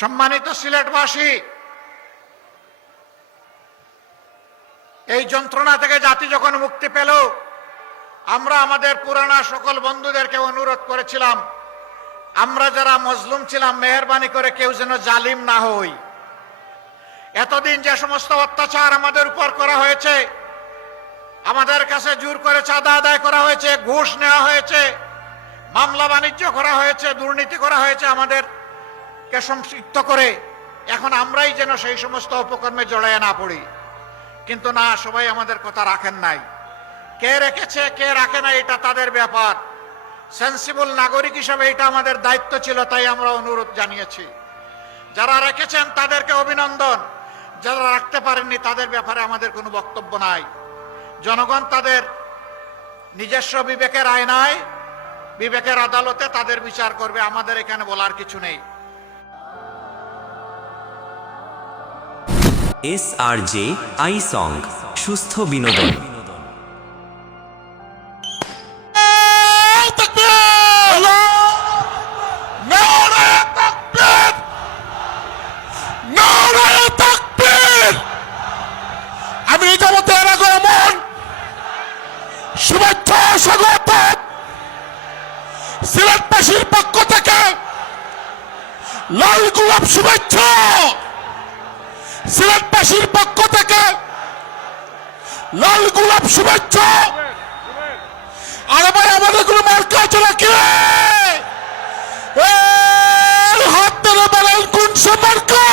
সম্মানিত সিলেটবাসী, এই যন্ত্রণা থেকে জাতি যখন মুক্তি পেল, আমরা আমাদের পুরানা সকল বন্ধুদেরকে অনুরোধ করেছিলাম, আমরা যারা মজলুম ছিলাম মেহেরবানি করে কেউ যেন জালিম না হই। এতদিন যে সমস্ত অত্যাচার আমাদের উপর করা হয়েছে, আমাদের কাছে জোর করে চাঁদা আদায় করা হয়েছে, ঘুষ নেওয়া হয়েছে, মামলা বাণিজ্য করা হয়েছে, দুর্নীতি করা হয়েছে আমাদেরকে সম্পৃক্ত করে, এখন আমরাই যেন সেই সমস্ত অপকর্মে জড়ায় না পড়ি। কিন্তু না, সবাই আমাদের কথা রাখেন নাই। কে রেখেছে কে রাখে না এটা তাদের ব্যাপার। সেন্সিবল নাগরিক হিসেবে এটা আমাদের দায়িত্ব ছিল, তাই আমরা অনুরোধ জানিয়েছি। যারা রেখেছেন তাদেরকে অভিনন্দন, যারা রাখতে পারেননি তাদের ব্যাপারে আমাদের কোনো বক্তব্য নাই। জনগণ তাদের নিজস্ব বিবেকের আয়নায়, বিবেকের আদালতে তাদের বিচার করবে, আমাদের এখানে বলার কিছু নেই। SRJ আই সং, সুস্থ বিনোদন। আমি যাবতে মন শুভেচ্ছা স্বাগত সিলেটবাসীর পক্ষ থেকে, লাল গোলাপ শুভেচ্ছা সিলেটবাসীর পক্ষ থেকে, লাল গোলাপ শুভেচ্ছা। আরে ভাই, আমাদের কোনো মার্কা আছে নাকি? হাত ধরে বলেন কোন সে মার্কা?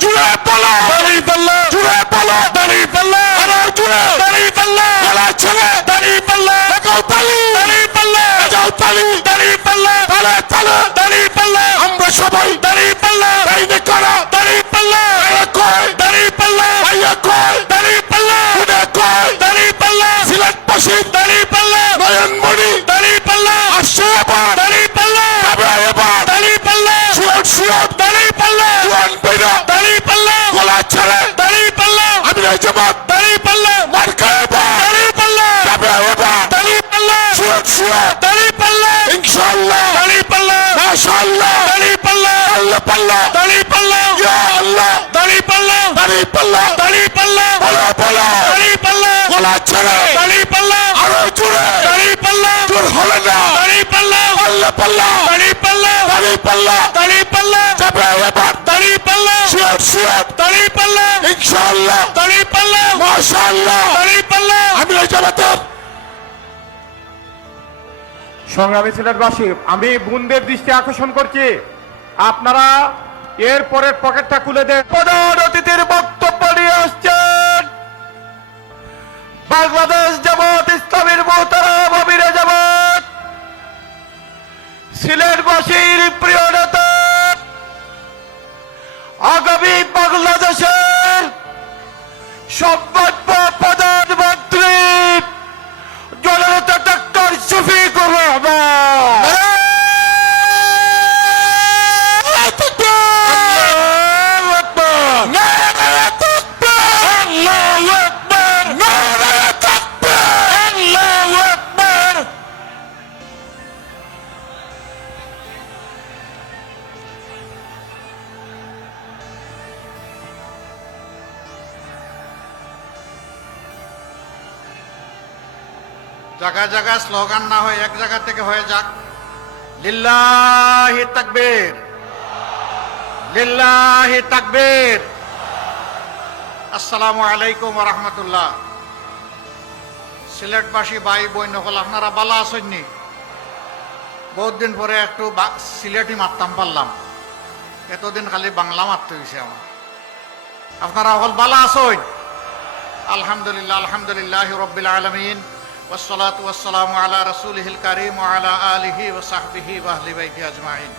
জুড়ে বলো, দাঁড়িয়ে পাল্লা, জুড়ে বলো, দাঁড়িয়ে পাল্লা, আরে জুড়ে দাঁড়িয়ে পাল্লা, গলা ছেড়ে দাঁড়িয়ে পাল্লা, লাগাও তালি, দাঁড়িয়ে পাল্লা, লাগাও তালি, দাঁড়িয়ে পাল্লা, তালে তালে দাঁড়িয়ে পাল্লা। আমরা সবাই দাঁড়িয়ে পাল্লা, বাইরে করা দাঁড়িয়ে পাল্লা, আয়া কয় দাঁড়িয়ে পাল্লা, আয়া কয় দাঁড়িয়ে পাল্লা, উদে কয় দাঁড়িয়ে পাল্লা, সিলেটবাসী দাঁড়িয়ে পাল্লা, নয়নমণি দাঁড়িয়ে পাল্লা, আসছে এবার দাঁড়িয়ে পাল্লা, যাবে এবার দাঁড়িয়ে পাল্লা, শিওর শিওর দাঁড়িয়ে পাল্লা, জোয়ান বেরা দাঁড়িয়ে পাল্লা, গলা ছেড়ে দাঁড়িয়ে পাল্লা, আমি জবাব দাঁড়িয়ে পাল্লা, মার্কা এবার দাঁড়িয়ে পাল্লা, যাবে এবার দাঁড়িয়ে পাল্লা, শিওর শিওর দাঁড়িয়ে পাল্লা, ইনশাআল্লাহ দাঁড়িয়ে পাল্লা, মাশাআল্লাহ দাঁড়িয়ে পাল্লা, আল্লাহ পাল্লা দাঁড়িয়ে পাল্লা, ইয়া আল্লাহ দাঁড়িয়ে পাল্লা, দাঁড়িয়ে পাল্লা, দাঁড়িয়ে পাল্লা, বলা বলা দাঁড়িয়ে পাল্লা, গলা ছেড়ে দাঁড়িয়ে পাল্লা, আরো জোরে দাঁড়িয়ে পাল্লা, জোর হলে না দাঁড়িয়ে পাল্লা, আল্লাহ পাল্লা দাঁড়িয়ে পাল্লা, দাঁড়িয়ে পাল্লা, দাঁড়িয়ে পাল্লা, যাবে এবার দাঁড়িয়ে পাল্লা, শিওর শিওর দাঁড়িয়ে পাল্লা, ইনশাআল্লাহ দাঁড়িয়ে পাল্লা, মাশাআল্লাহ দাঁড়িয়ে পাল্লা। আমি জামাতে সংগ্রামী সিলেটবাসী, আমি বোনদের দৃষ্টি আকর্ষণ করছি, আপনারা এর পরের পকেটটা খুলে দেন। প্রধান অতিথির বক্তব্য নিয়ে আসছেন বাংলাদেশ জামাত ইসলামীর মোহতারাম আমিরে জামাত, সিলেটবাসীর প্রিয় নেতা, আগামী বাংলাদেশের সম্মানিত প্রধানমন্ত্রী জননেতা ডক্টর শফিকুর রহমান। জায়গায় জায়গায় স্লোগান না হয়ে এক জায়গা থেকে হয়ে যাক। লিল্লাহি তাকবীর, লিল্লাহি তাকবীর। আসসালামু আলাইকুম ওয়া রাহমাতুল্লাহ। সিলেটবাসী ভাই বোন হল, আপনারা বালা আসেননি? বহুত দিন পরে একটু সিলেটি মারতাম পারলাম, এতদিন খালি বাংলা মারতে হয়েছে আমার। আপনারা হল বালা আসেন? আলহামদুলিল্লাহ, আলহামদুলিল্লাহি রাব্বিল আলামিন, والصلاة والسلام على رسوله الكريم وعلى آله وصحبه وأهل بيته أجمعين।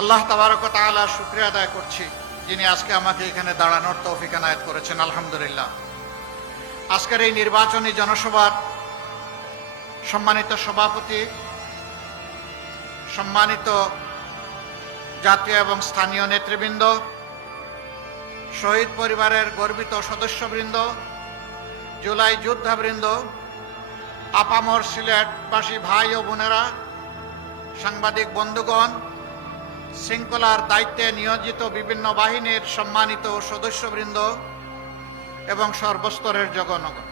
আল্লাহ তাবারক ওয়া তাআলা শুকরিয়া আদায় করছি, যিনি আজকে আমাকে এখানে দাঁড়ানোর তৌফিক এনায়েত করেছেন। আলহামদুলিল্লাহ। আজকের এই নির্বাচনী জনসভার সম্মানিত সভাপতি, সম্মানিত জাতীয় এবং স্থানীয় নেতৃবৃন্দ, শহীদ পরিবারের গর্বিত সদস্যবৃন্দ, জুলাই যোদ্ধাবৃন্দ, আপামর সিলেটবাসী ভাই ও বোনেরা, সাংবাদিক বন্ধুগণ, শৃঙ্খলার দায়িত্বে নিয়োজিত বিভিন্ন বাহিনীর সম্মানিত সদস্যবৃন্দ এবং সর্বস্তরের জনগণ,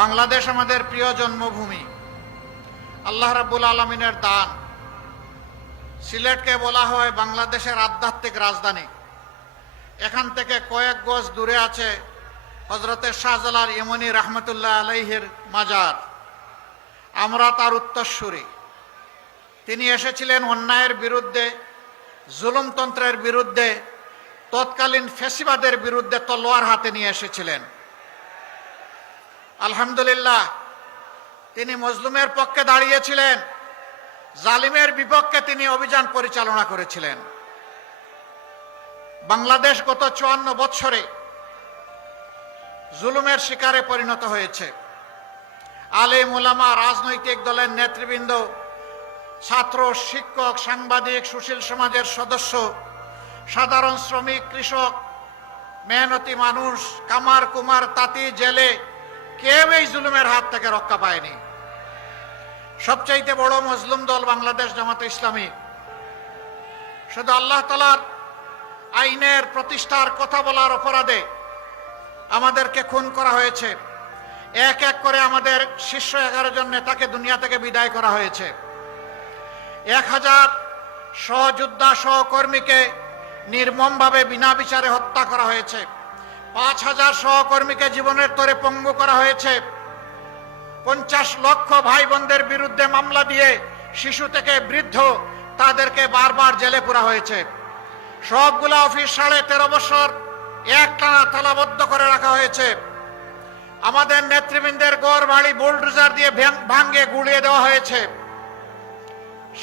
বাংলাদেশ আমাদের প্রিয় জন্মভূমি, আল্লাহ রাব্বুল আলামিনের দান। সিলেটকে বলা হয় বাংলাদেশের আধ্যাত্মিক রাজধানী। এখান থেকে কয়েক গজ দূরে আছে হযরতে শাহজালাল ইমানি রহমতুল্লাহ আলাইহির মাজার। আমরা তার উত্তরসূরি। তিনি এসেছিলেন অন্যায়ের বিরুদ্ধে, জুলুমতন্ত্রের বিরুদ্ধে, তৎকালীন ফ্যাসিবাদের বিরুদ্ধে তলোয়ার হাতে নিয়ে এসেছিলেন। আলহামদুলিল্লাহ, তিনি মজলুমের পক্ষে দাঁড়িয়েছিলেন, জালিমের বিপক্ষে তিনি অভিযান পরিচালনা করেছিলেন। বাংলাদেশ গত 54 বছরে জুলুমের শিকারে পরিণত হয়েছে। আলেম ওলামা, রাজনৈতিক দলের নেতৃবৃন্দ, ছাত্র, শিক্ষক, সাংবাদিক, সুশীল সমাজের সদস্য, সাধারণ শ্রমিক, কৃষক, মেহনতি মানুষ, কামার কুমার, তাঁতি, জেলে, কেউ এই জুলুমের হাত থেকে রক্ষা পায়নি। সবচাইতে বড় মজলুম দল বাংলাদেশ জামাতে ইসলামী। শুধু আল্লাহ তাআলার আইনের প্রতিষ্ঠার কথা বলার অপরাধে আমাদেরকে খুন করা হয়েছে। এক এক করে আমাদের শীর্ষ 11 জন নেতাকে দুনিয়া থেকে বিদায় করা হয়েছে। 1000 সহযোদ্ধা সহকর্মীকে নির্মমভাবে বিনা বিচারে হত্যা করা হয়েছে। 5000 সহকর্মীকে জীবনের তরে পঙ্গু করা হয়েছে। 50 লক্ষ ভাই বোনদের বিরুদ্ধে মামলা দিয়ে শিশু থেকে বৃদ্ধ তাদেরকে বারবার জেলে পুরা হয়েছে। সবগুলা অফিস 13.5 বছর একটানা তালাবদ্ধ করে রাখা হয়েছে। আমাদের নেতৃবৃন্দের ঘর বাড়ি বুলডোজার দিয়ে ভাঙ্গে গুড়িয়ে দেওয়া হয়েছে।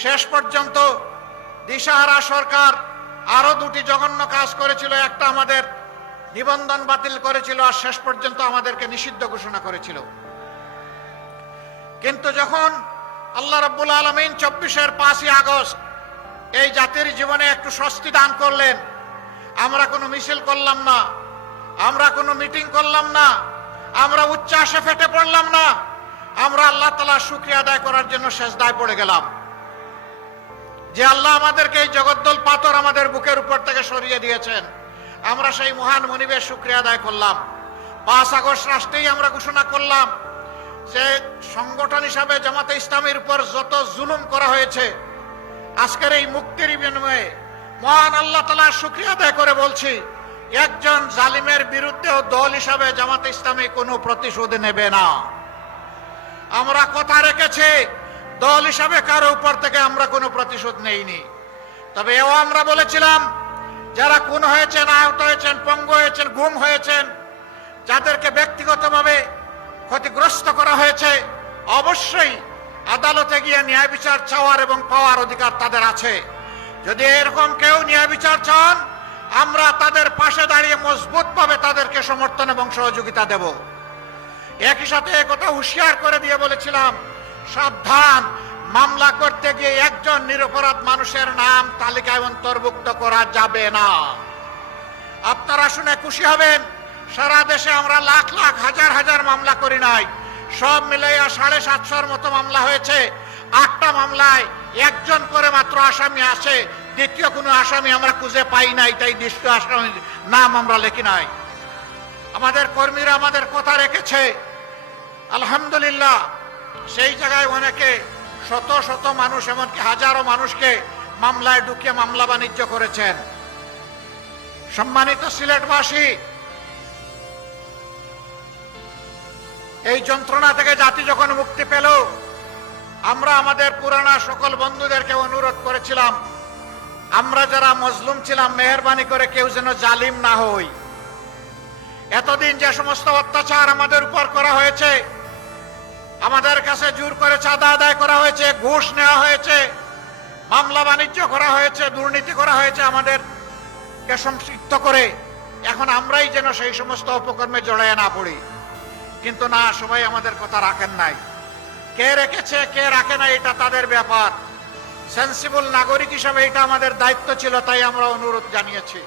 শেষ পর্যন্ত দিশাহারা সরকার আরো 2টি জঘন্য কাজ করেছিল। একটা আমাদের নিবন্ধন বাতিল করেছিল, আর শেষ পর্যন্ত আমাদেরকে নিষিদ্ধ ঘোষণা করেছিল। কিন্তু যখন আল্লাহ রাব্বুল আলামিন 24-এর 5ই আগস্ট এই জাতির জীবনে একটু স্বস্তি দান করলেন, আমরা কোনো মিছিল করলাম না, আমরা কোনো মিটিং করলাম না, আমরা উচ্ছ্বাসে ফেটে পড়লাম না, আমরা আল্লাহ তাআলার শুকরিয়া আদায় করার জন্য সেজদায় পড়ে গেলাম যে আল্লাহ আমাদেরকে এই জগদ্দল পাথর আমাদের বুকের উপর থেকে সরিয়ে দিয়েছেন। আমরা সেই মহান মনিবের শুকরিয়া আদায় করলাম। 5 আগস্ট রাষ্ট্রেই আমরা ঘোষণা করলাম যে সংগঠন হিসাবে জামাতে ইসলামীর উপর যত জুলুম করা হয়েছে, আজকের এই মুক্তির বিনিময়ে মহান আল্লাহ তাআলার শুকরিয়া আদায় করে বলছি, একজন জালিমের বিরুদ্ধেও দল হিসাবে জামাতে ইসলামী কোনো প্রতিশোধ নেবে না। আমরা কথা রেখেছি, দল হিসাবে কারো উপর থেকে আমরা কোনো প্রতিশোধ নেইনি। তবে এও আমরা বলেছিলাম, যারা খুন হয়েছেন, আহত হয়েছেন, পঙ্গু হয়েছেন, গুম হয়েছেন, যাদেরকে ব্যক্তিগতভাবে ক্ষতিগ্রস্ত করা হয়েছে, অবশ্যই আদালতে গিয়ে ন্যায় বিচার চাওয়ার এবং পাওয়ার অধিকার তাদের আছে। যদি এরকম কেউ ন্যায় বিচার চান, আমরা তাদের পাশে দাঁড়িয়ে মজবুতভাবে তাদেরকে সমর্থন এবং সহযোগিতা দেব। একই সাথে একথা হুঁশিয়ার করে দিয়ে বলেছিলাম, সাবধান, মামলা করতে গিয়ে একজন নিরপরাধ মানুষের নাম তালিকায় অন্তর্ভুক্ত করা যাবে না। আপনারা শুনে খুশি হবেন, সারা দেশে আমরা লাখ লাখ হাজার হাজার মামলা করি নাই, সব মিলাইয়া 750-এর মতো মামলা হয়েছে। 8টা মামলায় একজন করে মাত্র আসামি আসে, দ্বিতীয় কোনো আসামি আমরা খুঁজে পাই নাই, তাই দ্বিতীয় আসামির নাম আমরা লিখি নাই। আমাদের কর্মীরা আমাদের কথা রেখেছে, আলহামদুলিল্লাহ। সেই জায়গায় অনেকে শত শত মানুষ, এমনকি হাজারো মানুষকে মামলায় ঢুকিয়ে মামলা বাণিজ্য করেছেন। সম্মানিত সিলেটবাসী, এই যন্ত্রণা থেকে জাতি যখন মুক্তি পেল, আমরা আমাদের পুরানা সকল বন্ধুদেরকে অনুরোধ করেছিলাম, আমরা যারা মজলুম ছিলাম, মেহেরবানি করে কেউ যেন জালিম না হই। এতদিন যে সমস্ত অত্যাচার আমাদের উপর করা হয়েছে, আমাদের কাছে জোর করে চাঁদা আদায় করা হয়েছে, ঘুষ নেওয়া হয়েছে, মামলা বাণিজ্য করা হয়েছে, দুর্নীতি করা হয়েছে আমাদেরকে সম্পৃক্ত করে, এখন আমরাই যেন সেই সমস্ত অপকর্মে জড়ায় না পড়ি। কিন্তু না, সবাই আমাদের কথা রাখেন নাই। কে রেখেছে কে রাখে না এটা তাদের ব্যাপার। সেন্সিবল নাগরিক হিসাবে এটা আমাদের দায়িত্ব ছিল, তাই আমরা অনুরোধ জানিয়েছি।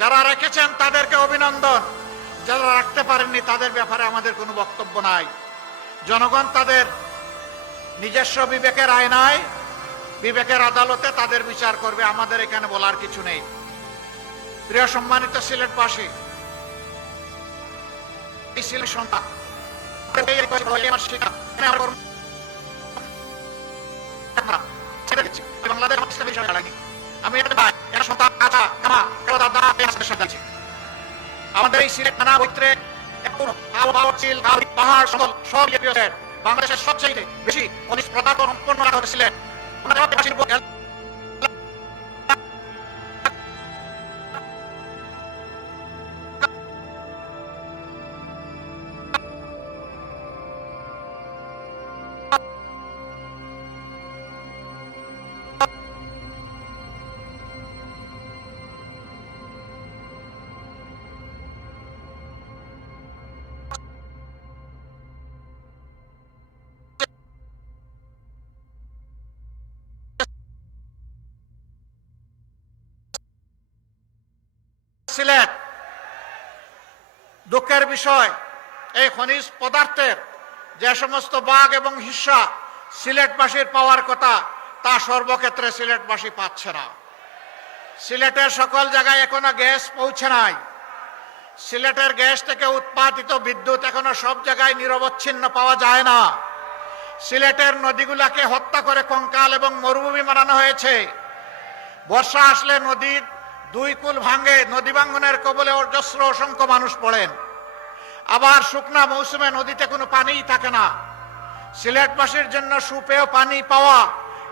যারা রেখেছেন তাদেরকে অভিনন্দন, যারা রাখতে পারেননি তাদের ব্যাপারে আমাদের কোনো বক্তব্য নাই। জনগণ তাদের নিজস্ব বিবেকের আয়নায় বিবেকের আদালতে তাদের বিচার করবে, আমাদের এখানে বলার কিছু নেই। প্রিয় সম্মানিত সিলেটবাসী, এই সিলেট সন্তান আমাদের এই সিলেট থানা ভিতরে পাহাড় সব বাংলাদেশের সবচেয়ে বেশি খনিজ পদার্থ সম্পন্ন ছিলেন। সিলেট দুঃখের বিষয়, এই খনিজ পদার্থের যে সমস্ত ভাগ এবং হিস্সা সিলেটবাসীর পাওয়ার কথা তা সর্বক্ষেত্রে সিলেটবাসী পাচ্ছে না। সিলেটের সকল জায়গায় এখনো গ্যাস পৌঁছে নাই। সিলেটের গ্যাস থেকে উৎপাদিত বিদ্যুৎ এখনো সব জায়গায় নিরবচ্ছিন্ন পাওয়া যায় না। সিলেটের নদীগুলাকে হত্যা করে কঙ্কাল এবং মরুভূমি বানানো হয়েছে। বর্ষা আসলে নদীর দুই কুল ভাঙে, নদী ভাঙ্গনের কবলে অজস্র অসংখ্য মানুষ পড়েন। আবার শুকনা মৌসুমে নদীতে কোনো পানিই থাকে না। সিলেটবাসীর জন্য সুপেয় পানি পাওয়া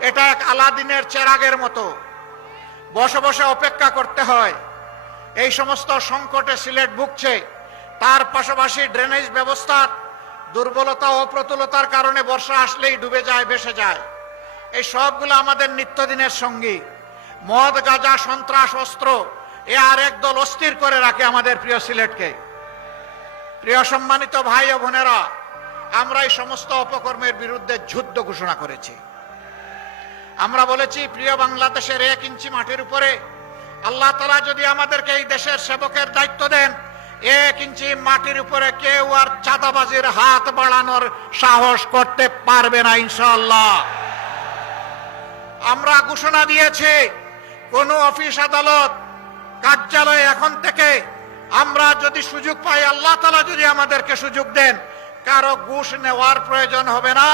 এটা এক আলাদিনের চেরাগের মতো, বসে বসে অপেক্ষা করতে হয়। এই সমস্ত সংকটে সিলেট ভুগছে। তার পাশাপাশি ড্রেনেজ ব্যবস্থার দুর্বলতা ও প্রতুলতার কারণে বর্ষা আসলেই ডুবে যায়, ভেসে যায়। এই সবগুলো আমাদের নিত্যদিনের সঙ্গী। মদ, গাঁজা, সন্ত্রাস, অস্ত্র এ আর একদল অস্থির করে রাখে আমাদের প্রিয় সিলেটকে। প্রিয় সম্মানিত ভাই ও বোনেরা, আমরা এই সমস্ত অপকর্মের বিরুদ্ধে যুদ্ধ ঘোষণা করেছি। আমরা বলেছি, প্রিয় বাংলাদেশের 1 ইঞ্চি মাটির উপরে আল্লাহ তাআলা যদি আমাদেরকে এই দেশের সেবকের দায়িত্ব দেন, 1 ইঞ্চি মাটির উপরে কেউ আর চাঁদাবাজির হাত বাড়ানোর সাহস করতে পারবে না ইনশাআল্লাহ। আমরা ঘোষণা দিয়েছি, কোন অফিস, আদালত, কার্যালয়ে এখন থেকে আমরা যদি সুযোগ পাই, আল্লাহ তাআলা যদি আমাদেরকে সুযোগ দেন, কারো ঘুষ নেওয়ার প্রয়োজন হবে না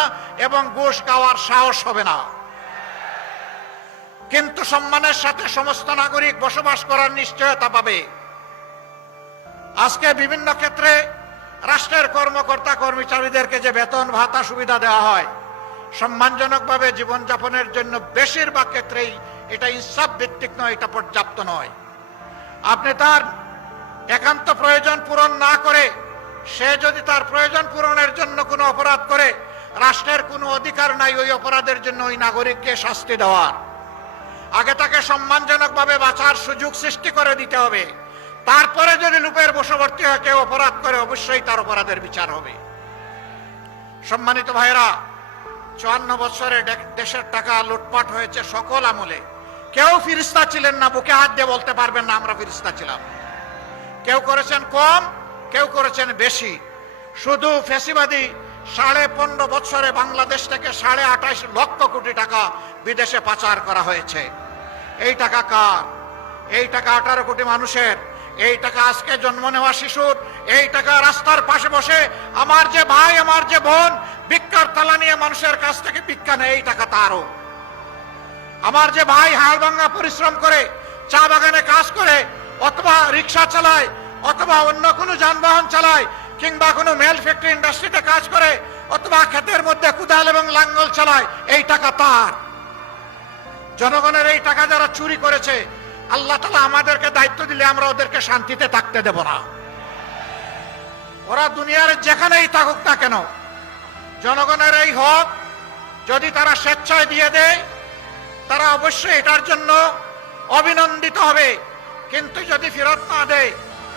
এবং ঘুষ খাওয়ার সাহস হবে না। কিন্তু সম্মানের সাথে সমস্ত নাগরিক বসবাস করার নিশ্চয়তা পাবে। আজকে বিভিন্ন ক্ষেত্রে রাষ্ট্রের কর্মকর্তা কর্মচারীদেরকে যে বেতন ভাতা সুবিধা দেওয়া হয় সম্মানজনকভাবে জীবনযাপনের জন্য, বেশিরভাগ ক্ষেত্রেই এটা ইনসাফ ভিত্তিক নয়, এটা পর্যাপ্ত নয়। আপনি তার একান্ত প্রয়োজন পূরণ না করে, সে যদি তার প্রয়োজন পূরণের জন্য কোনো অপরাধ করে, রাষ্ট্রের কোনো অধিকার নাই ওই অপরাধের জন্য ওই নাগরিককে শাস্তি দেওয়ার। আগে তাকে সম্মানজনকভাবে বাঁচার সুযোগ সৃষ্টি করে দিতে হবে। তারপরে যদি লুপের বশবর্তী হয়ে কেউ অপরাধ করে, অবশ্যই তার অপরাধের বিচার হবে। সম্মানিত ভাইরা, 54 বছরে দেশের টাকা লুটপাট হয়েছে সকল আমলে। কেউ ফিরিস্তা ছিলেন না, বুকে হাত দিয়ে বলতে পারবেন না আমরা ফিরিস্তা ছিলাম। কেউ করেছেন কম, কেউ করেছেন বেশি। শুধু ফ্যাসিবাদী 15.5 বছরে বাংলাদেশ থেকে 28.5 লক্ষ কোটি টাকা বিদেশে পাচার করা হয়েছে। এই টাকা কার? এই টাকা 18 কোটি মানুষের। এই টাকা আজকে জন্ম নেওয়া শিশুর। এই টাকা রাস্তার পাশে বসে আমার যে ভাই, আমার যে বোন ভিক্ষার থালা নিয়ে মানুষের কাছ থেকে ভিক্ষা নেয়, এই টাকা তারও। আমার যে ভাই হাড়ভাঙ্গা পরিশ্রম করে চা বাগানে কাজ করে, অথবা রিক্সা চালায়, অথবা অন্য কোনো যানবাহন চালায়, কিংবা কোনো মেল ফ্যাক্টরি ইন্ডাস্ট্রিতে কাজ করে, অথবা ক্ষেতের মধ্যে কুদাল এবং লাঙ্গল চালায়, এই টাকা তার। জনগণের এই টাকা যারা চুরি করেছে, আল্লাহ তাআলা আমাদেরকে দায়িত্ব দিলে আমরা ওদেরকে শান্তিতে থাকতে দেব না। ওরা দুনিয়ার যেখানেই থাকুক না কেন, জনগণের এই হক যদি তারা স্বেচ্ছায় দিয়ে দেয়, তারা অবশ্যই এটার জন্য অভিনন্দিত হবে। কিন্তু যদি ফেরত না দেয়,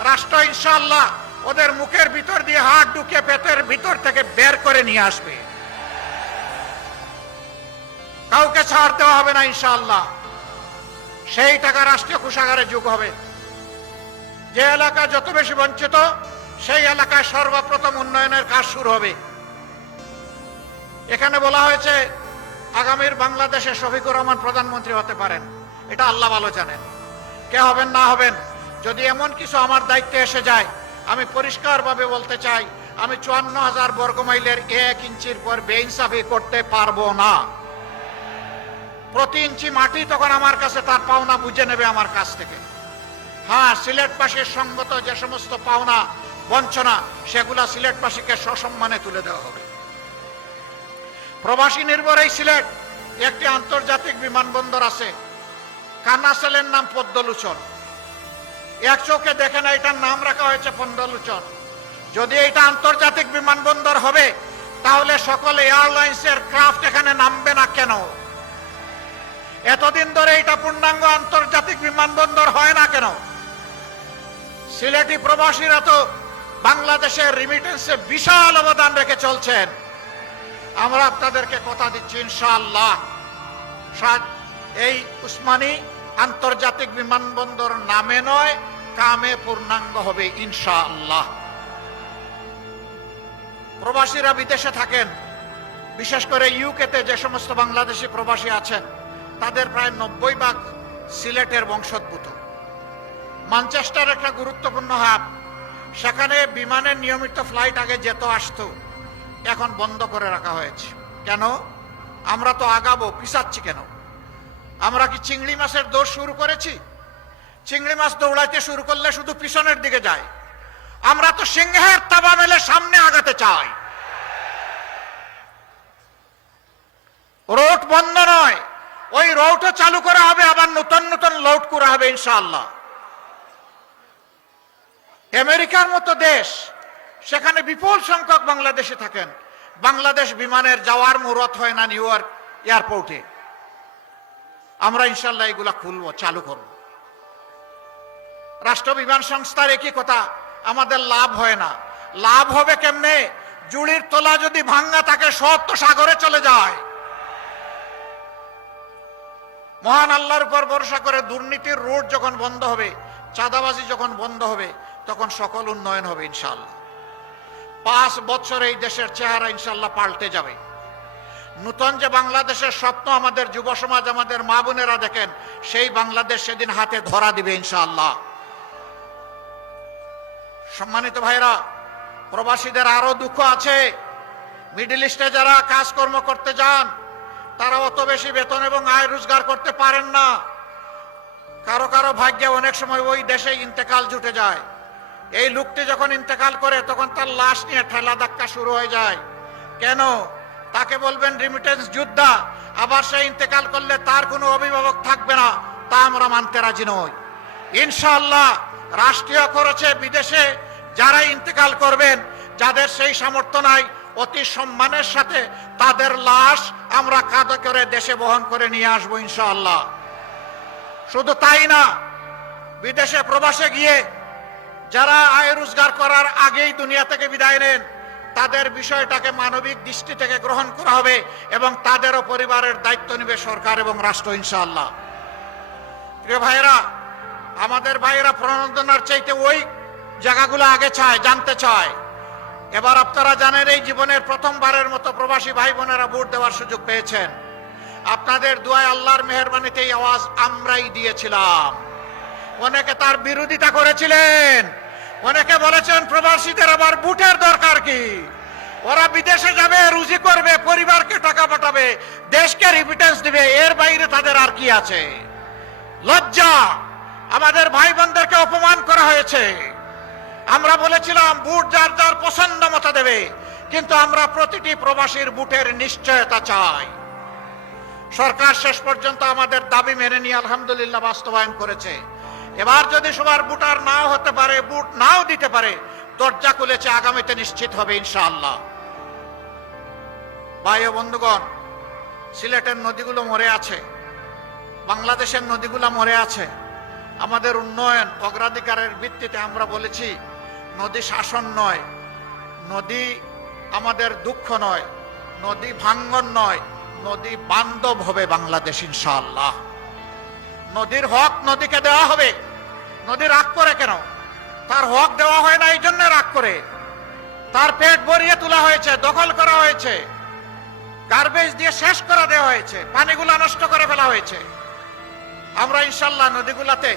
রাষ্ট্র ইনশাআল্লাহ ওদের মুখের ভিতর দিয়ে হাত ঢুকে পেটের ভিতর থেকে বের করে নিয়ে আসবে। কাউকে ছাড় দেওয়া হবে না ইনশাআল্লাহ। সেই টাকা রাষ্ট্রীয় কোষাগারে যোগ হবে। যে এলাকা যত বেশি বঞ্চিত, সেই এলাকায় সর্বপ্রথম উন্নয়নের কাজ শুরু হবে। এখানে বলা হয়েছে আগামীর বাংলাদেশে শফিকুর রহমান প্রধানমন্ত্রী হতে পারেন, এটা আল্লাহ ভালো জানেন। কে হবেন না হবেন, যদি এমন কিছু আমার দায়িত্বে এসে যায়, আমি পরিষ্কারভাবে বলতে চাই, আমি 54,000 বর্গমাইলের 1 ইঞ্চির পর বেইনসাফি করতে পারবো না। প্রতি ইঞ্চি মাটি তখন আমার কাছে তার পাওনা বুঝে নেবে আমার কাছ থেকে। হ্যাঁ, সিলেটবাসীর সঙ্গত যে সমস্ত পাওনা বঞ্চনা, সেগুলা সিলেটবাসীকে সসম্মানে তুলে দেওয়া হবে। প্রবাসী নির্ভর এই সিলেট একটি আন্তর্জাতিক বিমানবন্দর আছে, কানাসেলের নাম পদ্মলোচন। এক চোখে দেখে না, এটার নাম রাখা হয়েছে পদ্মলোচন। যদি এটা আন্তর্জাতিক বিমানবন্দর হবে, তাহলে সকল এয়ারলাইন্সের ক্রাফট এখানে নামবে না কেন? এতদিন ধরে এটা পূর্ণাঙ্গ আন্তর্জাতিক বিমানবন্দর হয় না কেন? সিলেটি প্রবাসীরা তো বাংলাদেশের রিমিটেন্সে বিশাল অবদান রেখে চলছেন। আমরা আপনাদেরকে কথা দিচ্ছি, ইনশাআল্লাহ এই উসমানী আন্তর্জাতিক বিমানবন্দর নামে নয়, কামে পূর্ণাঙ্গ হবে ইনশাআল্লাহ। প্রবাসীরা বিদেশে থাকেন, বিশেষ করে ইউকেতে যে সমস্ত বাংলাদেশি প্রবাসী আছেন, তাদের প্রায় 90% সিলেটের বংশোদ্ভূত। ম্যানচেস্টার একটা গুরুত্বপূর্ণ হাব, সেখানে বিমানের নিয়মিত ফ্লাইট আগে যেত আসতো, এখন বন্ধ করে রাখা হয়েছে। কেন? আমরা তো আগাবো, পিছাচ্ছি কেন? আমরা কি চিংড়ি মাছের দৌড় শুরু করেছি? চিংড়ি মাছ দৌড়াইতে শুরু করলে শুধু পিছনের দিকে যায়। আমরা তো সিংহের তাবা মেলে সামনে আগাতে চাই। রোড বন্ধ নয়, ওই রোডও চালু করা হবে, আবার নতুন নতুন লোড করা হবে ইনশাআল্লাহ। আমেরিকার মতো দেশ, সেখানে বিপুল সংখ্যক বাংলাদেশে থাকেন। বাংলাদেশ বিমানের যাওয়ার মুহূর্ত হয় না নিউ ইয়র্ক এয়ারপোর্টে। আমরা ইনশাআল্লাহ এগুলা খুলবো, চালু করব। রাষ্ট্র বিমান সংস্থার একই কথা, আমাদের লাভ হয় না। লাভ হবে কেমনে? জুড়ির তলা যদি ভাঙ্গা থাকে, সব তো সাগরে চলে যায়। মহান আল্লাহর উপর ভরসা করে দুর্নীতির রোড যখন বন্ধ হবে, চাঁদাবাজি যখন বন্ধ হবে, তখন সকল উন্নয়ন হবে ইনশাআল্লাহ। 5 বছরে এই দেশের চেহারা ইনশাআল্লাহ পাল্টে যাবে। নতুন যে বাংলাদেশের স্বপ্ন আমাদের যুব সমাজ, আমাদের মা বোনেরা দেখেন, সেই বাংলাদেশ সেদিন হাতে ধরা দিবে ইনশাআল্লাহ। সম্মানিত ভাইরা, প্রবাসীদের আরো দুঃখ আছে। মিডল ইস্টে যারা কাজকর্ম করতে যান, তারা অত বেশি বেতন এবং আয় রোজগার করতে পারেন না। কারো কারো ভাগ্যে অনেক সময় ওই দেশে ইন্তেকাল জুটে যায়। এই লোকটি যখন ইন্তেকাল করে, তখন তার লাশ নিয়ে ঠেলা ধাক্কা শুরু হয়ে যায়। কেন? তাকে বলবেন রিমিটেন্স যোদ্ধা, আবার সে ইন্তেকাল করলে তার কোনো অভিভাবক থাকবে না, তা আমরা মানতে রাজি নই। ইনশাআল্লাহ রাষ্ট্রীয় খরচে বিদেশে যারা ইন্তেকাল করবেন, যাদের সেই সামর্থ্য নাই, অতি সম্মানের সাথে তাদের লাশ আমরা কাঁধে করে দেশে বহন করে নিয়ে আসবো ইনশাআল্লাহ। শুধু তাই না, বিদেশে প্রবাসে গিয়ে যারা আয় রোজগার করার আগেই দুনিয়া থেকে বিদায় নেন, তাদের বিষয়টাকে মানবিক দৃষ্টি থেকে গ্রহণ করা হবে এবং তাদেরও পরিবারের দায়িত্ব নেবে সরকার এবং রাষ্ট্র ইনশাআল্লাহ। প্রিয় ভাইয়েরা, আমাদের ভাইয়েরা প্রণোদনার চাইতে ওই জায়গাগুলো আগে চায়, জানতে চায়। এবার আপনারা জানেন, এই জীবনের প্রথমবারের মতো প্রবাসী ভাই বোনেরা ভোট দেওয়ার সুযোগ পেয়েছেন। আপনাদের দোয়ায়, আল্লাহর মেহেরবানিতে এই আওয়াজ আমরাই দিয়েছিলাম। অনেকে তার বিরোধিতা করেছিলেন, অনেকে বলেছেন প্রবাসীদের আবার ভোটের দরকার কি? ওরা বিদেশে যাবে, রুজি করবে, পরিবারকে টাকা পাঠাবে, দেশকে রিমিটেন্স দিবে, এর বাইরে তাদের আর কি আছে? লজ্জা! আমাদের ভাই বোনদেরকে অপমান করা হয়েছে। আমরা বলেছিলাম ভোট যার যার পছন্দ মতো দেবে, কিন্তু আমরা প্রতিটি প্রবাসীর ভোটের নিশ্চয়তা চাই। সরকার শেষ পর্যন্ত আমাদের দাবি মেনে নিয়ে আলহামদুলিল্লাহ বাস্তবায়ন করেছে। এবার যদি সবার ভোটার নাও হতে পারে, ভোট নাও দিতে পারে, দরজা খুলেছে, আগামীতে নিশ্চিত হবে ইনশাআল্লাহ। ভাই ও বন্ধুগণ, সিলেটের নদীগুলো মরে আছে, বাংলাদেশের নদীগুলো মরে আছে। আমাদের উন্নয়ন অগ্রাধিকারের ভিত্তিতে আমরা বলেছি, নদী শাসন নয়, নদী আমাদের দুঃখ নয়, নদী ভাঙ্গন নয়, নদী বান্ধব হবে বাংলাদেশ ইনশাআল্লাহ। নদীর হক নদীকে দেওয়া হবে। নদী রাগ করে কেন? তার হক দেওয়া হয় না, এই জন্য রাগ করে। তার পেট ভরিয়ে তোলা হয়েছে, দখল করা হয়েছে। গার্বেজ দিয়ে শেষ করে দেওয়া হয়েছে, পানিগুলা নষ্ট করে ফেলা হয়েছে। আমরা ইনশাল্লাহ নদীগুলাতে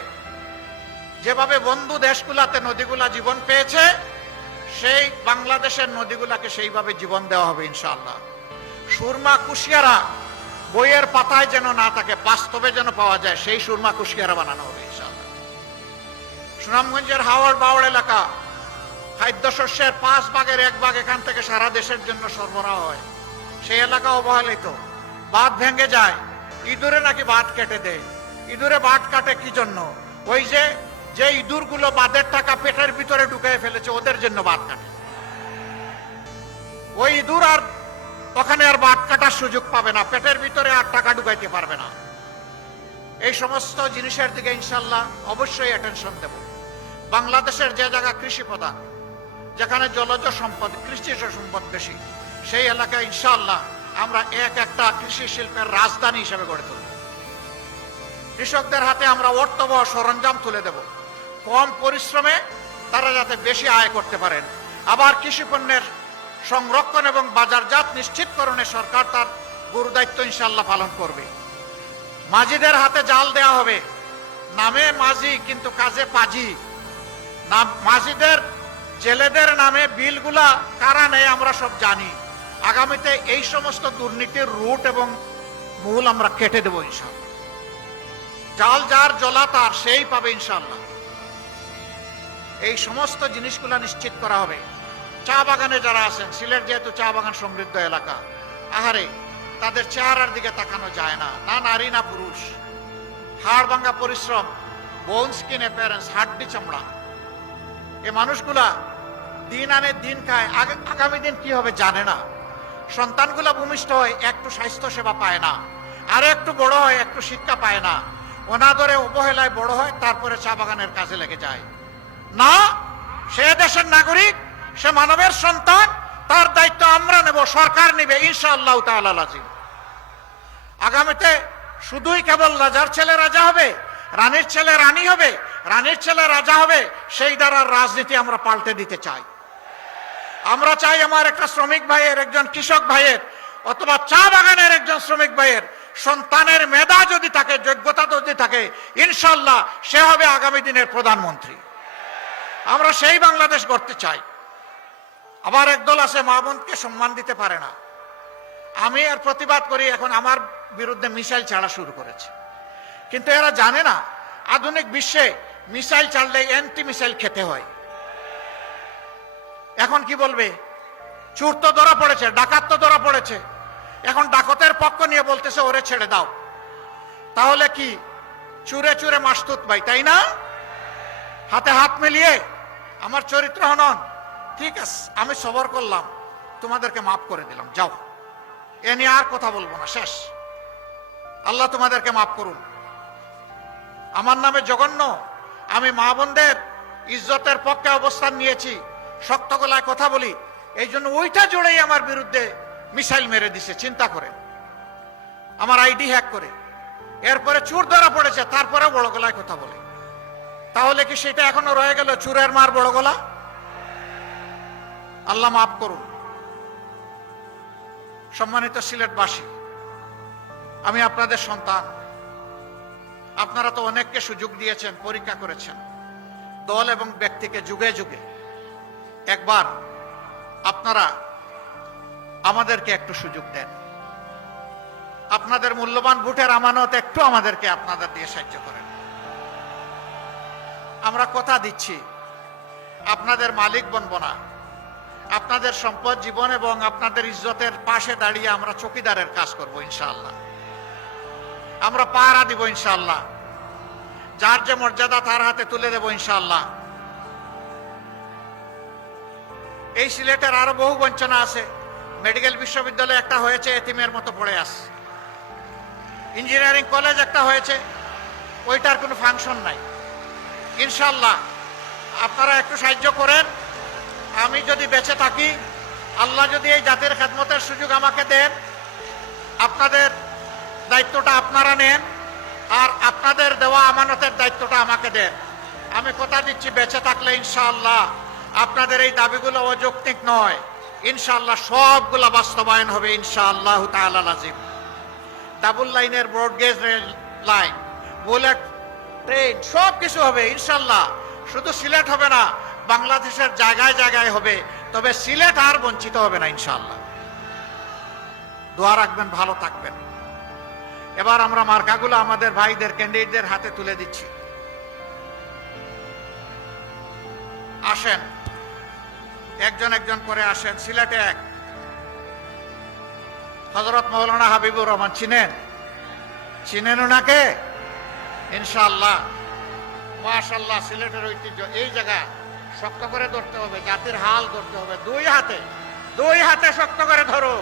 যেভাবে বন্ধু দেশগুলাতে নদীগুলা জীবন পেয়েছে, সেই বাংলাদেশের নদীগুলাকে সেইভাবে জীবন দেওয়া হবে ইনশাআল্লাহ। সুরমা কুশিয়ারা বইয়ের পাতায় যেন না থাকে, বাস্তবে যেন পাওয়া যায়, সেই সুরমা কুশিয়ারা বানানো হবে ইনশাআল্লাহ। সুনামগঞ্জের হাওড় বাওড় এলাকা খাদ্যশস্যের 5 ভাগের 1 ভাগ এখান থেকে সারা দেশের জন্য সরবরাহ হয়। সেই এলাকা অবহেলিত, বাঁধ ভেঙে যায়, ইঁদুরে নাকি বাঁধ কেটে দেয়। ইঁদুরে বাঁধ কাটে কি জন্য? ওই যে ইঁদুরগুলো বাঁধের টাকা পেটের ভিতরে ঢুকিয়ে ফেলেছে, ওদের জন্য বাঁধ কাটে। ওই ইঁদুর আর ওখানে আর বাঁধ কাটার সুযোগ পাবে না, পেটের ভিতরে আর টাকা ঢুকাইতে পারবে না। এই সমস্ত জিনিসের দিকে ইনশাল্লাহ অবশ্যই অ্যাটেনশন দেব। বাংলাদেশের যে জায়গা কৃষি প্রধান, যেখানে জলজ সম্পদ, কৃষি সম্পদ বেশি, সেই এলাকায় ইনশাআল্লাহ আমরা একটা কৃষি শিল্পের রাজধানী হিসেবে গড়ে তুলব। কৃষকদের হাতে আমরা অর্থবহ সরঞ্জাম তুলে দেব, কম পরিশ্রমে তারা যাতে বেশি আয় করতে পারেন। আবার কৃষি পণ্যের সংরক্ষণ এবং বাজারজাত নিশ্চিতকরণে সরকার তার গুরু দায়িত্ব ইনশাআল্লাহ পালন করবে। মাঝিদের হাতে জাল দেয়া হবে, নামে মাঝি কিন্তু কাজে পাজি। মাঝিদের জেলেদের নামে বিলগুলা কারা নেয় আমরা সব জানি। আগামীতে এই সমস্ত দুর্নীতির রুট এবং মূল আমরা কেটে দেব ইনশাআল্লাহ। জাল যার জলা তার, সেই পাবে ইনশাআল্লাহ। এই সমস্ত জিনিসগুলা নিশ্চিত করা হবে। চা বাগানে যারা আছেন, সিলেট যেহেতু চা বাগান সমৃদ্ধ এলাকা, আহারে তাদের চেহারার দিকে তাকানো যায় না, না নারী না পুরুষ। হাড় ভাঙ্গা পরিশ্রম, বোন স্কিন অ্যাপিয়ারেন্স, হাড্ডি চামড়া। এই মানুষগুলা দিন আনে দিন খায়, আগামী দিন কি হবে জানে না। সন্তানগুলা ভূমিষ্ঠ হয়, একটু স্বাস্থ্য সেবা পায় না, আর একটু বড় হয়, একটু শিক্ষা পায় না, অনাদরে অবহেলায় বড় হয়, তারপরে চা বাগানের কাজে লেগে যায়। না, সে দেশের নাগরিক, সে মানবের সন্তান, তার দায়িত্ব আমরা নেব, সরকার নেবে ইনশাআল্লাহ তাআলা লাজিম। আগামীতে শুধুই কেবল রাজার ছেলে রাজা হবে, রানীর ছেলে রানী হবে, রানীর ছেলে রাজা হবে, সেই দ্বারা রাজনীতি আমরা পাল্টে দিতে চাই। আমরা চাই আমার একটা শ্রমিক ভাইয়ের, একজন কৃষক ভাইয়ের, অথবা চা বাগানের একজন শ্রমিক ভাইয়ের সন্তানের মেধা যদি থাকে, যোগ্যতা যদি থাকে, ইনশাআল্লাহ সে হবে আগামী দিনের প্রধানমন্ত্রী। আমরা সেই বাংলাদেশ গড়তে চাই। আবার একদল আছে মা বোনকে সম্মান দিতে পারে না। আমি আর প্রতিবাদ করি, এখন আমার বিরুদ্ধে মিসাইল ছাড়া শুরু করেছে। কিন্তু এরা জানে না আধুনিক বিশ্বে মিসাইল ছাড়লে অ্যান্টি মিসাইল খেতে হয়। এখন কি বলবে? চোর তো ধরা পড়েছে, ডাকাত তো ধরা পড়েছে, এখন ডাকতের পক্ষ নিয়ে বলতেছে ওরে ছেড়ে দাও। তাহলে কি চুরে চুরে মাসতুত ভাই, তাই না? হাতে হাত মিলিয়ে আমার চরিত্র হনন, ঠিক আছে আমি সবর করলাম, তোমাদেরকে মাফ করে দিলাম, যাও, এ নিয়ে আর কথা বলবো না, শেষ। আল্লাহ তোমাদেরকে মাফ করুন। আমার নামে জঘন্য, আমি মা বোনদের ইজ্জতের পক্ষে অবস্থান নিয়েছি, শক্ত গলায় কথা বলি, এই জন্য ওইটা জোড়েই আমার বিরুদ্ধে মিসাইল মেরে দিছে। চিন্তা করে, আমার আইডি হ্যাক করে, এরপরে চোর ধরা পড়েছে, তারপরে বড় গলায় কথা বলে। তাহলে কি সেটা এখনো রয়ে গেল চোরের মার বড় গলা? আল্লাহ মাফ করুন। সম্মানিত সিলেটবাসী, আমি আপনাদের সন্তান। আপনারা তো অনেককে সুযোগ দিয়েছেন, পরীক্ষা করেছেন, দল এবং ব্যক্তিকে যুগে যুগে। একবার আপনারা আমাদেরকে একটু সুযোগ দেন, আপনাদের মূল্যবান ভোটের আমানত একটু আমাদেরকে আপনাদের দিয়ে সাহায্য করেন। আমরা কথা দিচ্ছি, আপনাদের মালিক বনব না, আপনাদের সম্পদ, জীবন এবং আপনাদের ইজ্জতের পাশে দাঁড়িয়ে আমরা চৌকিদারের কাজ করব ইনশাআল্লাহ। আমরা পাহারা দিব ইনশাআল্লাহ, যার যে মর্যাদা তার হাতে তুলে দেব ইনশাআল্লাহ। এই সিলেটের আরো বহু বঞ্চনা আছে। মেডিকেল বিশ্ববিদ্যালয় একটা হয়েছে, এতিমের মতো পড়ে আছে। ইঞ্জিনিয়ারিং কলেজ একটা হয়েছে, ওইটার কোনো ফাংশন নাই। ইনশাআল্লাহ আপনারা একটু সাহায্য করেন। আমি যদি বেঁচে থাকি, আল্লাহ যদি এই জাতির খেদমতের সুযোগ আমাকে দেন, আপনাদের দায়িত্বটা আপনারা নেন, আর আপনাদের দেওয়া আমানতের দায়িত্বটা আমাকে দেন। আমি কথা দিচ্ছি, বেঁচে থাকলে ইনশাআল্লাহ আপনাদের এই দাবিগুলো অযৌক্তিক নয়, ইনশাআল্লাহ সবগুলা বাস্তবায়ন হবে ইনশাআল্লাহ তাআলা লাজিম। ডাবল লাইনের broad gauge rail line, bullet train, সব কিছু হবে ইনশাআল্লাহ। শুধু সিলেট হবে না, বাংলাদেশের জায়গায় জায়গায় হবে, তবে সিলেট আর বঞ্চিত হবে না ইনশাআল্লাহ। দোয়া রাখবেন, ভালো থাকবেন। এবার আমরা মার্কাগুলো আমাদের ভাইদের ক্যান্ডিডেটদের হাতে তুলে দিচ্ছি। আসেন, একজন একজন করে আসেন। সিলেটে 1 হযরত মাওলানা হাবিবুর রহমান, চিনেন ওনাকে? ইনশাআল্লাহ, মাশাআল্লাহ। সিলেটের ঐতিহ্য, এই জায়গা শক্ত করে ধরতে হবে, জাতির হাল ধরতে হবে, দুই হাতে শক্ত করে ধরো।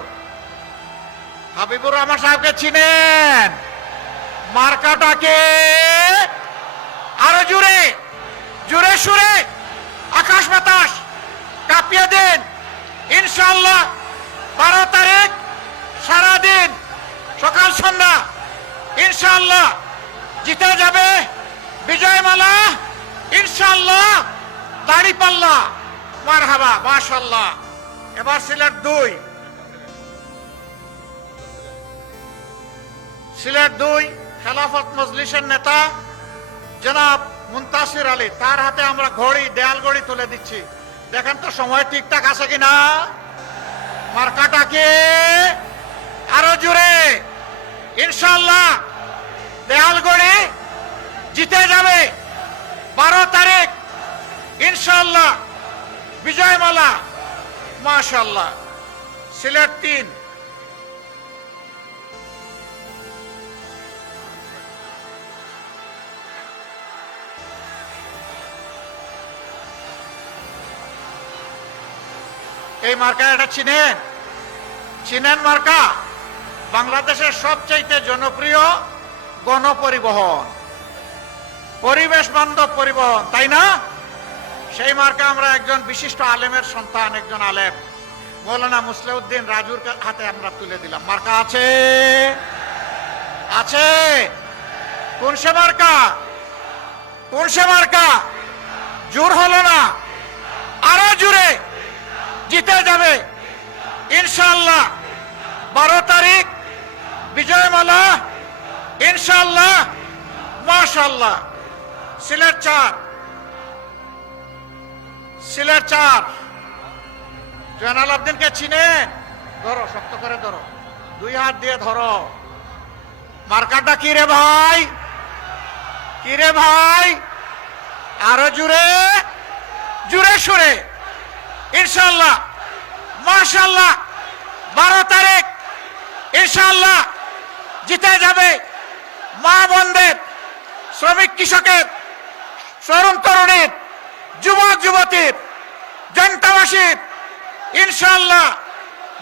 হাবিবুর রহমান সাহেবকে চিনেন? মার্কাটাকে আরো জুড়ে জুড়ে সুরে আকাশ বাতাস কাঁপিয়ে দেন ইনশাআল্লাহ। 12 তারিখ সারাদিন সকাল সন্ধ্যা ইনশাআল্লাহ জিতে যাবে বিজয়মালা ইনশাআল্লাহ। দাড়িপাল্লা, মারহাবা, মাশাআল্লাহ। এবার সিলেট 2, সিলেট 2 খেলাফত মজলিসের নেতা জনাব মুনতাসির আলী, তার হাতে আমরা দেয়াল ঘড়ি তুলে দিচ্ছি। দেখেন তো সময় ঠিকঠাক আছে কিনা। মার্কাটাকে আরো জোরে ইনশাআল্লাহ। দেয়াল ঘড়ি জিতে যাবে 12 তারিখ ইনশাআল্লাহ। বিজয়মালা, মাশাআল্লাহ। সিলেট 3, এই মার্কা এটা চিনেন মার্কা? বাংলাদেশের সবচেয়ে জনপ্রিয় গণপরিবহন, পরিবেশ বান্ধব পরিবহন, তাই না? সেই মার্কা আমরা একজন বিশিষ্ট আলেমের সন্তান, একজন আলেম মৌলানা মুসলিউদ্দিন রাজুর হাতে আমরা তুলে দিলাম। মার্কা আছে? কোন সে মার্কা? জোর হলো না, আরো জোরে। জিতে যাবে ইনশাআল্লাহ। 12 তারিখ বিজয়মালা ইনশাআল্লাহ, মাশাআল্লাহ। সিলেট 4, জয়নাল আবদিনকে চিনেন? ধরো, শক্ত করে ধরো, 2 হাত দিয়ে ধরো। মার্কাটা কি রে ভাই? আরো জুড়ে সুরে ইনশাআল্লাহ, মাশাআল্লাহ। 12 তারিখ ইনশাআল্লাহ জিতে যাবে মা বোনদের, শ্রমিক কৃষকের, তরুণ তরুণীর, যুবক যুবতীর, জনতাবাসীর ইনশাআল্লাহ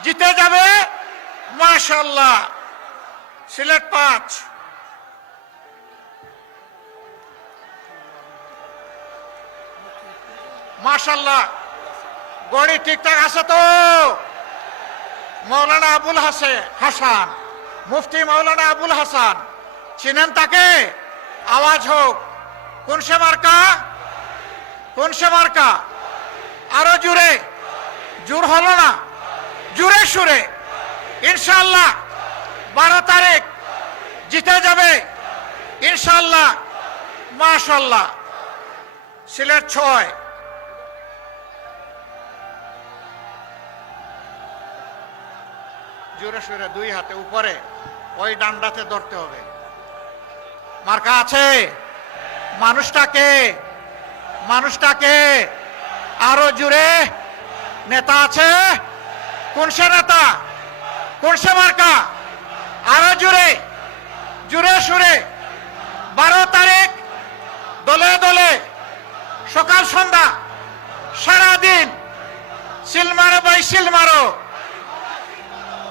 জিতে যাবে মাশাআল্লাহ। সিলেট 5, মাশাআল্লাহ। গড়ি ঠিকঠাক আছে তো? মৌলানা আবুল হাসান, মুফতি মৌলানা আবুল হাসান, চিনেন তাকে? আওয়াজ হোক। কোন সে মার্কা? আরো জোর হলো না, জুড়ে সুরে ইনশাআল্লাহ। 12 তারিখ জিতে যাবে ইনশাআল্লাহ, মাশাআল্লাহ। সিলেট 6, জোরে সুরে 2 হাতে উপরে, ওই ডান্ডাতে ধরতে হবে। মার্কা আছে? মানুষটাকে আরো জুড়ে। নেতা আছে? কোন সে নেতা? কোন সে মার্কা? আরো জুড়ে সুরে 12 তারিখ দলে দলে সকাল সন্ধ্যা সারাদিন সিলমারো বাই সিলমারো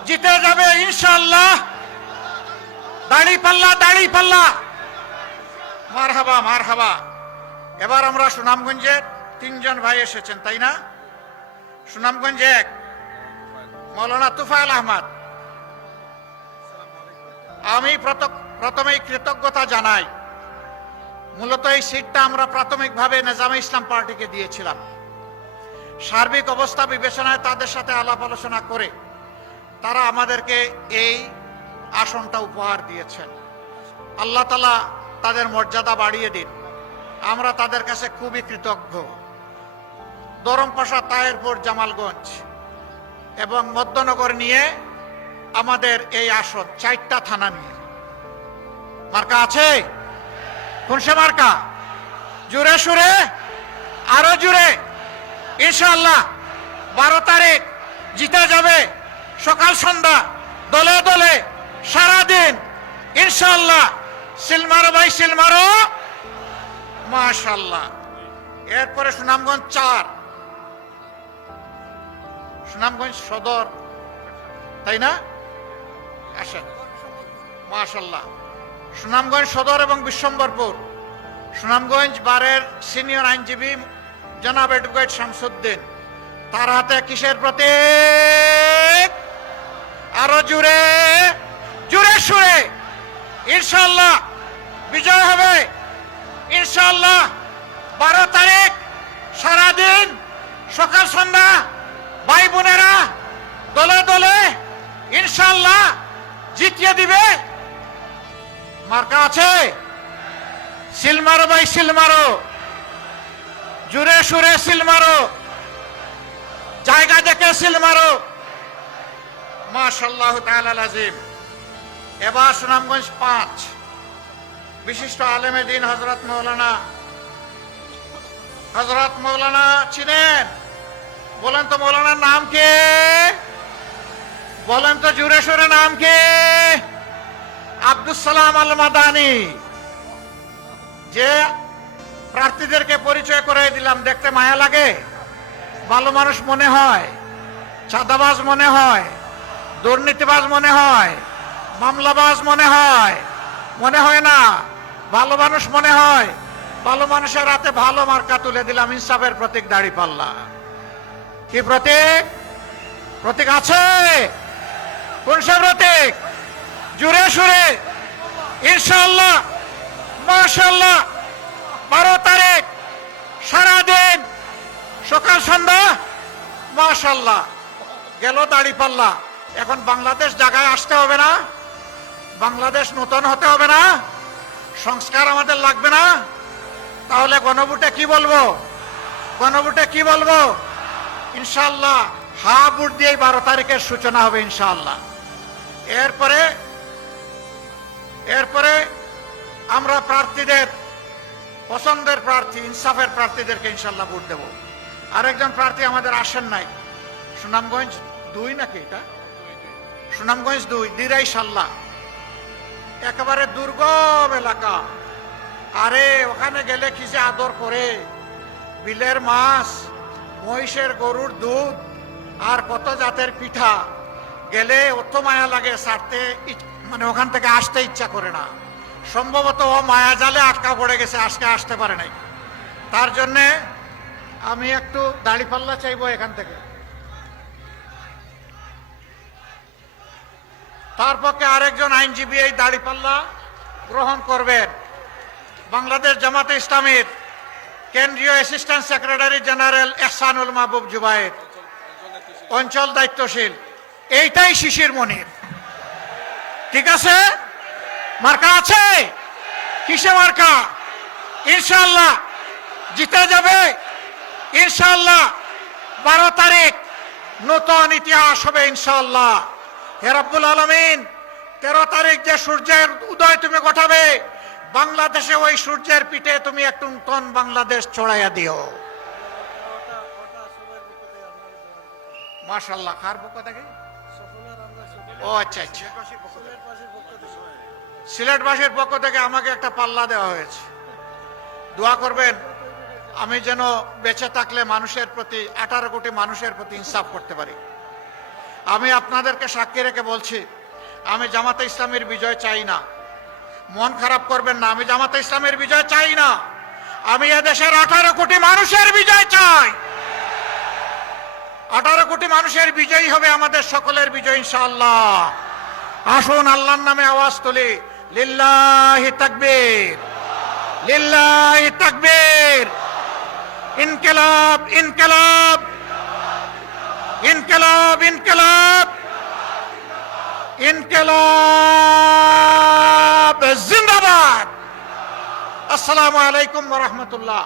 জিতে যাবে ইনশাআল্লাহ। দাড়িপাল্লা, মারহাবা। এবার আমরা সুনামগঞ্জের 3 জন ভাই এসেছেন, তাই না? সুনামগঞ্জে 1 মৌলানা তুফাইল আহমদ। আমি প্রথমেই কৃতজ্ঞতা জানাই। মূলত এই সিটটা আমরা প্রাথমিকভাবে নিজামে ইসলাম পার্টিকে দিয়েছিলাম। সার্বিক অবস্থা বিবেচনায় তাদের সাথে আলাপ আলোচনা করে তারা আমাদেরকে এই আসনটা উপহার দিয়েছেন। আল্লাহ তাআলা তাদের মর্যাদা বাড়িয়ে দিন। আমরা তাদের কাছে খুবই কৃতজ্ঞ। দরমপাশা, তায়েরপুর, জামালগঞ্জ এবং মধ্যনগর নিয়ে আমাদের এই আসন 4টা থানা নিয়ে। মার্কা আছে? কোন সে মার্কা? জুড়ে সুরে, আরো জুড়ে। ইনশাআল্লাহ 12 তারিখ জিতে যাবে। সকাল সন্ধ্যা, দলে দলে, সারাদিন ইনশাআল্লাহ। সিলমারো ভাই সিলমারো, মাশাআল্লাহ। এরপরে সুনামগঞ্জ 4, সুনামগঞ্জ সদর, তাই না? আসেন, মাশাআল্লাহ। সুনামগঞ্জ সদর এবং বিশ্বম্বরপুর। সুনামগঞ্জ বারের সিনিয়র আইনজীবী জনাব অ্যাডভোকেট শামসুদ্দিন, তার হাতে কিসের প্রতীক? আরো জুড়ে, জুড়ে সুরে। ইনশাআল্লাহ বিজয় হবে। ইনশাআল্লাহ 12 তারিখ সারাদিন, সকাল সন্ধ্যা, ভাই বোনেরা দলে দলে ইনশাআল্লাহ জিতিয়ে দিবে। মার্কা আছে? সিলমারো ভাই সিলমারো, জুড়ে সুরে সিলমারো, জায়গা দেখে সিলমারো। মাশাআল্লাহু তাআলা আজিম। এবার সুনামগঞ্জ 5, বিশিষ্ট আলেমে দ্বীন হযরত মৌলানা চিনেন? বলেন তো মৌলানার নাম কে? বলেন তো জুড়ে সুরে নাম কে? আব্দুস সালাম আল মাদানী। যে প্রার্থীদেরকে পরিচয় করে দিলাম, দেখতে মায়া লাগে? ভালো মানুষ মনে হয়? চাঁদাবাজ মনে হয়? দুর্নীতিবাজ মনে হয়? মামলাবাজ মনে হয়? মনে হয় না, ভালো মানুষ মনে হয়। ভালো মানুষের হাতে ভালো মার্কা তুলে দিলাম, ইনসাফের প্রতীক দাঁড়িপাল্লা। কি প্রতীক? প্রতীক আছে? কোন সে প্রতীক? জুড়ে সুরে ইনশাআল্লাহ, মাশাআল্লাহ। 12 তারিখ সারাদিন, সকাল সন্ধ্যা, মাশাআল্লাহ। গেল দাঁড়িপাল্লা। এখন বাংলাদেশ জায়গায় আসতে হবে না? বাংলাদেশ নতুন হতে হবে না? সংস্কার আমাদের লাগবে না? তাহলে গণভোটে কি বলবো? গণভোটে কি বলবো? ইনশাআল্লাহ হা ভোট দিয়ে 12 তারিখের সূচনা হবে ইনশাআল্লাহ। এরপরে আমরা প্রার্থীদের, পছন্দের প্রার্থী, ইনসাফের প্রার্থীদেরকে ইনশাআল্লাহ ভোট দেব। আরেকজন প্রার্থী আমাদের আসেন নাই, সুনামগঞ্জ 2 নাকি এটা? সুনামগঞ্জ 2, দিরাই সাল্লা, একেবারে দুর্গম এলাকা। আরে ওখানে গেলে কি যে আদর করে, বিলের মাছ, মহিষের গরুর দুধ আর কত জাতের পিঠা। গেলে অত মায়া লাগে, ছাড়তে মানে ওখান থেকে আসতে ইচ্ছা করে না। সম্ভবত ও মায়া জালে আটকা পড়ে গেছে, আজকে আসতে পারে নাই। তার জন্যে আমি একটু দাঁড়িপাল্লা চাইবো এখান থেকে। তার পক্ষে আরেকজন আইনজীবী এই দাঁড়িপাল্লা গ্রহণ করবেন। বাংলাদেশ জামাতে ইসলামীর কেন্দ্রীয় অ্যাসিস্ট্যান্ট সেক্রেটারি জেনারেল এহসানুল মাহবুব জুবায়ের, অঞ্চল দায়িত্বশীল। এইটাই শিশির মনির। ঠিক আছে? মার্কা আছে? কিসে মার্কা? ইনশাআল্লাহ জিতে যাবে ইনশাআল্লাহ। 12 তারিখ নতুন ইতিহাস হবে ইনশাআল্লাহ। হে রব্বুল আলামিন, 13 তারিখ যে সূর্যের উদয় তুমি ঘটাবে, বাংলাদেশে ওই সূর্যের পিঠে তুমি একটু নতুন বাংলাদেশ ছড়াইয়া দিও। মাশাআল্লাহ। কার পক্ষ থেকে? ও আচ্ছা আচ্ছা, সিলেটবাসীর পক্ষ থেকে আমাকে একটা পাল্লা দেওয়া হয়েছে। দোয়া করবেন আমি যেন বেঁচে থাকলে মানুষের প্রতি, 18 কোটি মানুষের প্রতি ইনসাফ করতে পারি। আমি আপনাদেরকে সাক্ষী রেখে বলছি, আমি জামাতে ইসলামের বিজয় চাই না। মন খারাপ করবেন না, আমি জামাতে ইসলামের বিজয় চাই না। আমি এদেশের 18 কোটি মানুষের বিজয় চাই। 18 কোটি মানুষের বিজয় হবে আমাদের সকলের বিজয় ইনশাআল্লাহ। আসুন আল্লাহর নামে আওয়াজ তুলি, লিল্লাহি তাকবীর, লিল্লাহি তাকবীর, ইনকিলাব, ইনকিলাব, ইনকিলাব ইনকিলাব ইনকিলাব জিন্দাবাদ। আসসালামু আলাইকুম ওয়া রাহমাতুল্লাহ।